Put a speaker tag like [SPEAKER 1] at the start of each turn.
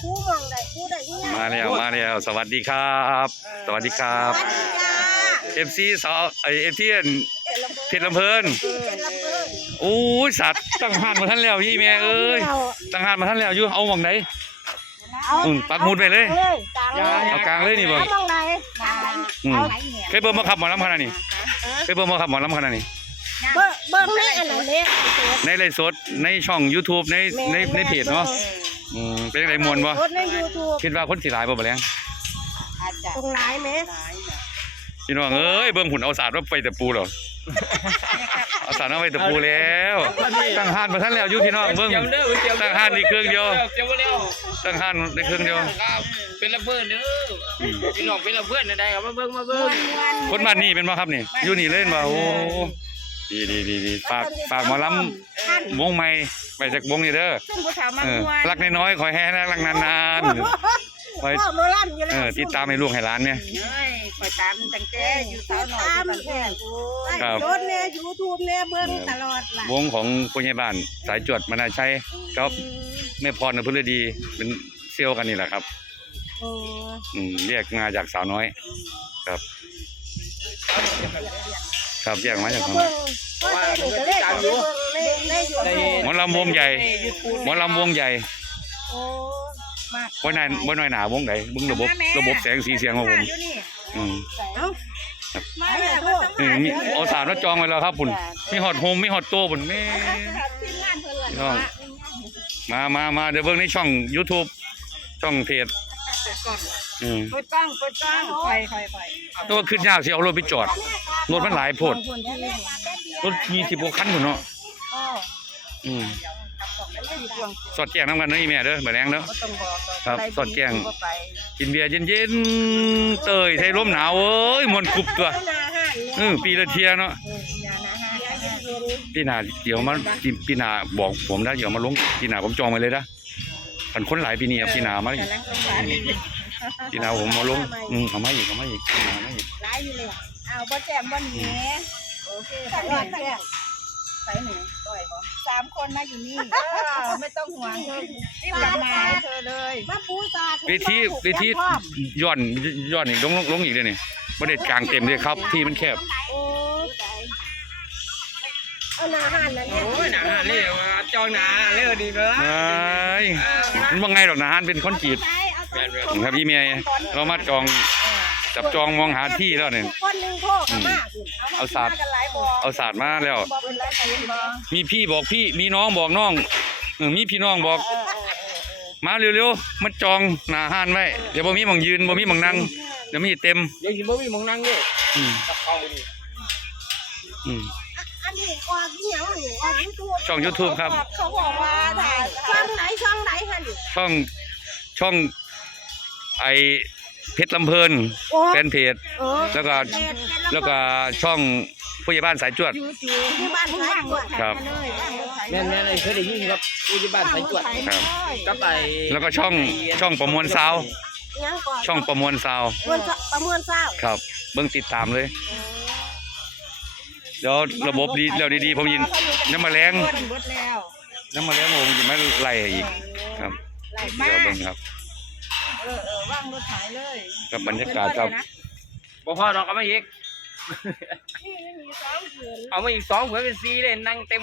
[SPEAKER 1] คู่มองได้คู่ได้ยัง
[SPEAKER 2] มาแล้วมาแล้วสวัสดีครับ สวัสดีครับ
[SPEAKER 1] สวัสดีจ้า
[SPEAKER 2] เอฟซีสาวไอเอฟซีเพชรลำเพลิน
[SPEAKER 1] เป็นลำเพิ่น
[SPEAKER 2] โอ้ยสัตว์ตั้งหานมาท่านแล้วพี่แม่เอ้ยตั้งหานมาท่านแล้วอยู่เอาหมองไหน
[SPEAKER 1] เอา
[SPEAKER 2] อืมปักหมุดไปเลย
[SPEAKER 1] กลางเลย
[SPEAKER 2] เอากลางเลยนี่บ่
[SPEAKER 1] เอามองไหนกลาง
[SPEAKER 2] อืม
[SPEAKER 1] เอา
[SPEAKER 2] เคยเบิ่งมาขับหมอลำขนาดนี้เคยเบิ่งมาขับหมอลำขนาดนี้
[SPEAKER 1] เบิ่งเบิ่งในอันนั้นเนี่ย
[SPEAKER 2] ในไลฟ์สดในช่อง YouTube ในในในเพจเนาะ อืมเป็นจังไดมวนบ่
[SPEAKER 1] รถใน YouTube
[SPEAKER 2] คิดว่าคนสิหลายบ่บ่แลง
[SPEAKER 1] ตรงไหนไหม
[SPEAKER 2] พี่น้องเอ้ยเบิ่งหุ่นเอาสาดว่าไปแต่ปูเหรอเอาสาดเอาไปแต่ปูแล้วตั้งหานมาท่านแล้วอยู่พี่น้องเบิ่ง
[SPEAKER 3] เจียวเด้อเจียว
[SPEAKER 2] ตั้งหานนี่เครื่องเดียว
[SPEAKER 3] เจียวเร็ว
[SPEAKER 2] ตั้งหานในเครื่องเดียว
[SPEAKER 3] ครับเป็นระเบิดเด้อพี่น้องเป็นระเบิดได้ครับมาเบิ่งมาเบิ่ง
[SPEAKER 2] คนบ้านนี่เป็นบ่ครับนี่อยู่นี่เล่นบ่โอ้ดีดีดีดีฝากฝากหมอลำ วงใหม่ไปจากวงนี่เด้อ
[SPEAKER 1] ซึ่งผู้สาวมา
[SPEAKER 2] เออ
[SPEAKER 1] ม่วน
[SPEAKER 2] รักน้อยๆขอให้รักนานๆคอย
[SPEAKER 1] พ่อโมลั่นอยู่
[SPEAKER 2] เอ
[SPEAKER 1] แล้ว
[SPEAKER 2] อติดตามให้ลูกให้หลานเนี่ย
[SPEAKER 4] เอ้ยคอยตามตั้งแต่อยู่สาวหน่อย
[SPEAKER 1] ตาม
[SPEAKER 4] ที่
[SPEAKER 1] แค่
[SPEAKER 4] บ้านแพง
[SPEAKER 2] ครับ
[SPEAKER 1] รถเนี่ย YouTube เนี่ยเบิ่งตลอดล่ะ
[SPEAKER 2] วงของผู้ใหญ่บ้าน สายจวดมนาชัยกับแม่พรนพฤดีเป็นเซียวกันนี่แหละครับ
[SPEAKER 1] โอ้
[SPEAKER 2] อืมเรียกมาจากสาวน้อย ครับ ครับเรียกมาจากสาวน้อย
[SPEAKER 1] ว่าจะเล่นอยู่ในในอยู่
[SPEAKER 2] หมอลำวงใหญ่หมอลำวงใหญ่
[SPEAKER 1] โอ้าก
[SPEAKER 2] บ่นายบ่น้อยหนาวงใดเบิ่งระบบระบบแสงสีเสียงของผม
[SPEAKER 4] อื
[SPEAKER 2] ม
[SPEAKER 1] เอ้า
[SPEAKER 4] มแล้วมาต้อง
[SPEAKER 2] นี่มีเอาสารมาจองไว้แล้วครับปุ่นมีฮอตโฮมมีฮอตโต้ปุ่นแม่
[SPEAKER 1] ทีมานเพิ่นล่ะ
[SPEAKER 2] พี่น้องมามามาเดี๋ยวเบิ่งในช่อง YouTube ช่องเพจอืม
[SPEAKER 4] เปิดกล้องเปิดกล้องคอยคอยคอ
[SPEAKER 2] ตัวขึ้นยากสิเอารถไปจอดรถมันหลายโพดรถมีสิบกว่าคันพุ่นเนาะ อืมสอดแจ้งน้ำกันเด้ออีแม่เด้อมื้อแรงเด้อ
[SPEAKER 4] ต้องบอก
[SPEAKER 2] ครับสอดแจ้ง
[SPEAKER 4] ไป
[SPEAKER 2] กินเบียร์เย็นๆเตยไทยลมหนาวเอ้ยมวนกรุบตัวเออปีละเที่ยเนาะปีหน้าเดี๋ยวมาปีปีหน้าบอกผมนะเดี๋ยวมาลงปีหน้าผมจองไว้เลยนะคันคนหลายปีนี้อะปีหน้ามาอีกปีหน้าผมมาลงอืมเอามาอีกเอามาอีกปีหน้ามาอีก
[SPEAKER 1] หลายอยู่เลย
[SPEAKER 4] เอาบ่แจ้งบ่หนีโอเค
[SPEAKER 1] ถ้า
[SPEAKER 4] ไป
[SPEAKER 1] รอดแจ้ง
[SPEAKER 4] ไปหนูต่อยบ่สามคนนะอยู่นี่ไม่ต้องห่วงเธอรีบกลับมาเธอเลย
[SPEAKER 1] มาปูซา
[SPEAKER 2] เวทีเวทีย้อนย้อนอีกลงลงลงอีกเลยนี่ประเด็กลางเต็มเลยครับ ที่มันแคบ
[SPEAKER 1] โอ้เอาหน้าหันนั่นเนี่ย
[SPEAKER 3] โอ้ยหนาเรียกว่าจองหนาเร็วดีเด้อ
[SPEAKER 2] เอ้ยมันว่าไงดอกนะฮานเป็นคนจีดครับพี่เมียเรามาจอง จับจองมองหาที่แล้วเนี่ย
[SPEAKER 1] คนหนึ่งโทรเข้ามา
[SPEAKER 2] เอาศาสตร์
[SPEAKER 4] กันหลายบ่
[SPEAKER 2] เอาศาสตร์มาแล้ว
[SPEAKER 4] บอกเป็นไรใครบ่
[SPEAKER 2] มีพี่บอกพี่มีน้องบอกน้องเออมีพี่น้องบอก
[SPEAKER 4] เออเออเออ
[SPEAKER 2] มาเร็วๆมันจองหน้าห้านไว้เดี๋ยวบ่มีหมองยืนบ่มีหมองนั่งเดี๋ยวมีเต็ม
[SPEAKER 3] เดี๋ยวสิบ่มีหมองนั่งเด้
[SPEAKER 2] อืม
[SPEAKER 3] กับเขานี่
[SPEAKER 2] อืม
[SPEAKER 1] อันนี้ออกที่ยังอยู่ออกยูทูบ
[SPEAKER 2] ช่อง YouTube ครับ
[SPEAKER 4] เขาบอกว่าถ่าย
[SPEAKER 1] ช่องไหนช่องไหนฮะนี่
[SPEAKER 2] ช่องช่องไอ เพชรลำเพลิน
[SPEAKER 1] โอ้
[SPEAKER 2] แฟนเพจ
[SPEAKER 1] โอ้
[SPEAKER 2] แล้วก็ แล้วก็ช่องผู้ใหญ่บ้านสายจวด
[SPEAKER 1] ที่บ้านขายกล้วย
[SPEAKER 2] ครับ
[SPEAKER 3] แม่นแม่นเคยได้ยินครับอุจิบ้านสายจวด
[SPEAKER 2] ครับ
[SPEAKER 3] ก็ไป
[SPEAKER 2] แล้วก็ช่องช่องประมวลซาว
[SPEAKER 1] ยังก่อน
[SPEAKER 2] ช่องประมวลซาว
[SPEAKER 1] ประมวลประมวลเศร้า
[SPEAKER 2] ครับ เบิ่งติดตามเลย เดี๋ยวระบบดีแล้วดีๆผมยินน้ำมาแรง
[SPEAKER 4] เบิดเบิดแล้ว
[SPEAKER 2] น้ำมาแรงผมยินมาไล่ให้อีก ครับ
[SPEAKER 4] ไหล
[SPEAKER 2] เดี๋
[SPEAKER 4] มา
[SPEAKER 2] ยว
[SPEAKER 4] ก
[SPEAKER 2] เบิ่งครับ
[SPEAKER 4] เออเออว่างรถถ่ายเลย
[SPEAKER 2] กับบรรยากาศครับ
[SPEAKER 3] บ่พอดอกเอามาอีกเอามาอีกสองเผื่อเป็นสี่เลยนั่งเต็ม